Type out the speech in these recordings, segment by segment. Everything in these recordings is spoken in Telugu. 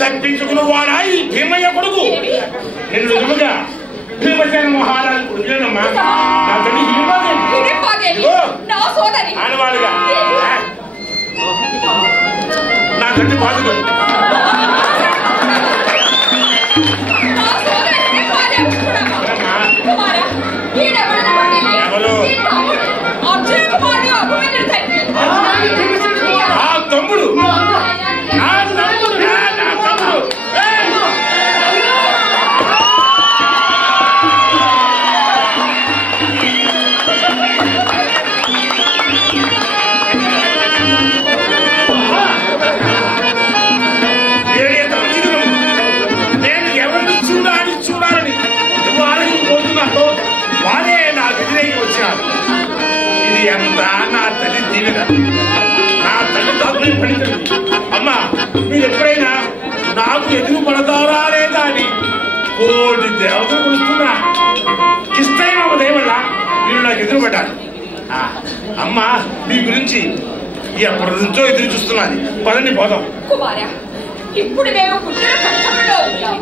తప్పించుకున్న వాడా ఈ భీమయ్య కొడుకు. నేను నిజముగా భీమసేన మహారాజు కొడుకునేనమ్మా. నా తల్లి ఆడవాడుగా నా తల్లి బాధగా తమ్ముడు నేను ఎవరిని చూడాలని వారికి పోతున్నాను. వారే నా వ్యతిరేకి వచ్చారు. ఇది ఎంత నా తల్లి దీవెన, నా తల్లి తాగుని పడింది. అమ్మా, మీరు ఎప్పుడైనా నాకు ఎదురు పడతారా లేదా అని కోటి దేవతలు కొలుస్తున్నా. ఇష్టమైన ఒక దైవల్ల మీరు నాకు ఎదురు పడ్డారు. అమ్మా, మీ గురించి ఎప్పటి నుంచో ఎదురు చూస్తున్నది. పదని పోదాం. ఇప్పుడు మేము పుట్టిన కష్టంలో ఉంటాం.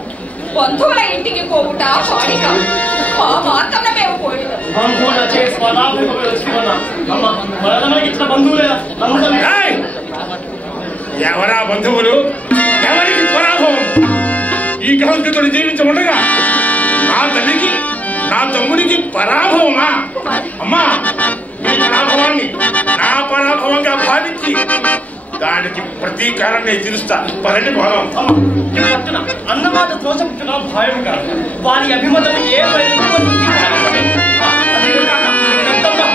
బంధువుల ఇంటికి పోవుట వాడిక మా మార్గంలో మేము పోయినాం. ఎవరా బంధువులు? ఎవరికి పరాభవం? ఈ కౌంటుతో జీవించముండగా నా తల్లికి నా తమ్ముడికి పరాభవమా? అమ్మా, మీ పరాభవాన్ని నా పరాభవంగా భావించి దానికి ప్రతీకారాన్ని ఎదురుస్తా. పరండి పోదాం. అన్నమాట దోషపుట్టిన భయం కాదు. వారి అభిమతం ఏ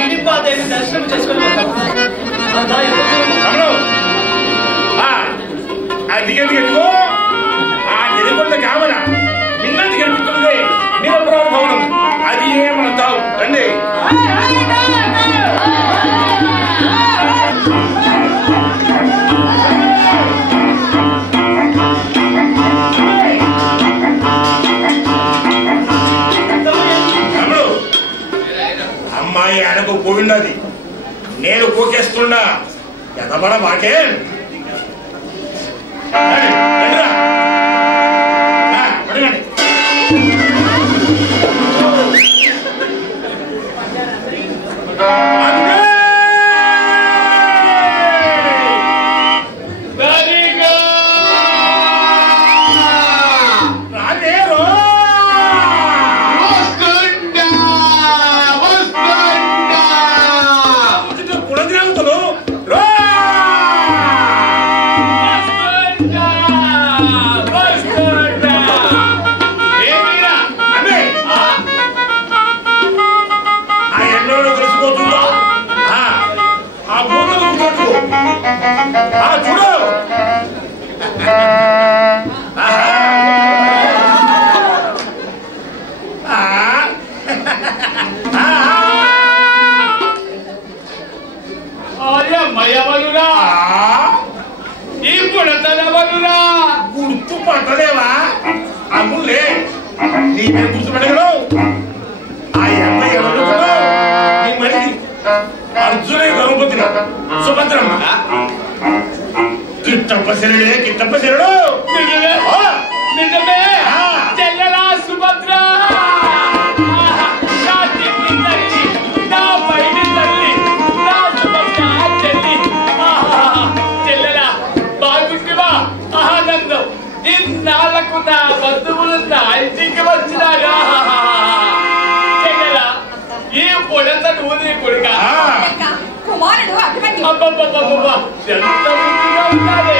హిడింబాదేవి దర్శనం చేసుకుని అదిగదిగో ఆ ఎదుగుండ కావన నిన్నటి కనిపిస్తుంది నిరపరాధ భవనం. అది ఏమంటావు? రండి. అమ్మాయి ఆయనకు పోయిండది, నేను కోకేస్తున్నా. ఎదబడ మాకే గుర్తుపట్టలేవా? అమ్ములే నీవే గుర్తుపట్టగలవు. ఆ అమ్మాయి ఎవరు? నీ మరి అర్జున గౌరవపతి సుభద్రమ్మ. కిట్టప్ప శరుడే, కిట్టప్ప శరుడు. చెల్లెలా సుభద్ర, ఇన్నాళ్లకు నా బంధువులు నా ఇంటికి వచ్చినాగా. ఈ పొడంత నువ్వు కొడుక కుమారుడు అబ్బబ్బబ్బబ్బా ఎంత ముద్దుగా ఉన్నాడే.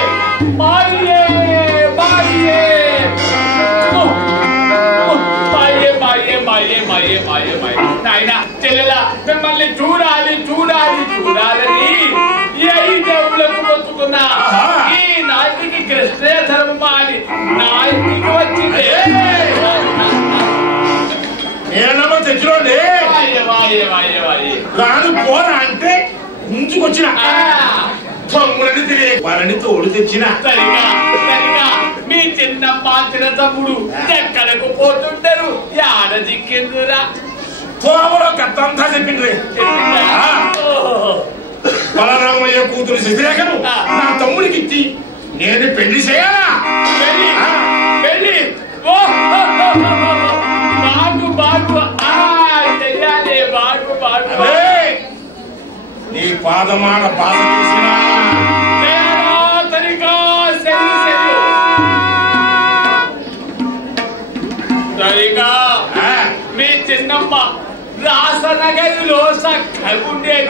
మాయే మాయే మాయే మాయే మాయే మాయే మాయే మాయే. నాయన చెల్లెలా, మిమ్మల్ని చూడాలి చూడాలి చూడాలని ఈ దేవుళ్ళకు మొత్తుకున్నా. ఈ నాటికి కృష్ణ ధర్మ అని నా ఇంటికి వచ్చింది. నేనమ్మ తెచ్చిలోండి రాను పోరా అంటే ముంచుకొచ్చిన తమ్ముడని తెలియ వారిని తోడు తెచ్చిన. సరిగా సరిగా మీ చిన్నమ్మ చిన్న తమ్ముడు ఎక్కడకు పోతుంటారు? యాడ దిక్కిందురా? తోమలో కత్తంతా చెప్పిండ్రి. బలరామయ్య కూతురు శశిరేఖను నా తమ్ముడికి ఇచ్చి నేను పెళ్లి చేయాలా? అబద్ధమాన బాధ చూసినా మీ చిన్నమ్మ రాసనగరిలో సక్కగుండేది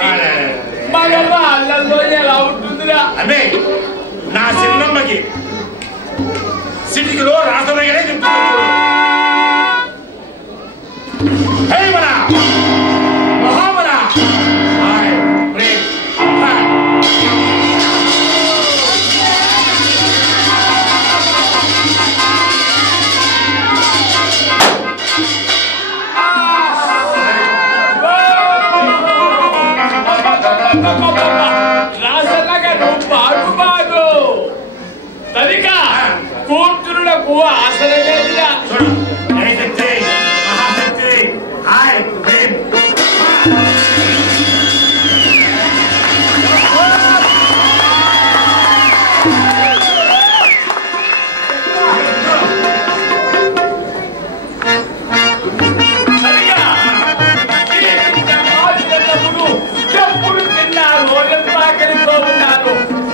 మగ వాళ్ళల్లో ఎలా ఉంటుందిరా? అదే నా చిన్నమ్మకి సిటీలో రాసనగరే చెప్తున్నా. మహామనా రాసనగరు బాగుబాదు తరిగా కూతురులకు ఆసన లేదురా.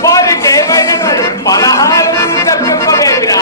వారికి ఏమైనా పలహారం చెప్పలేదురా.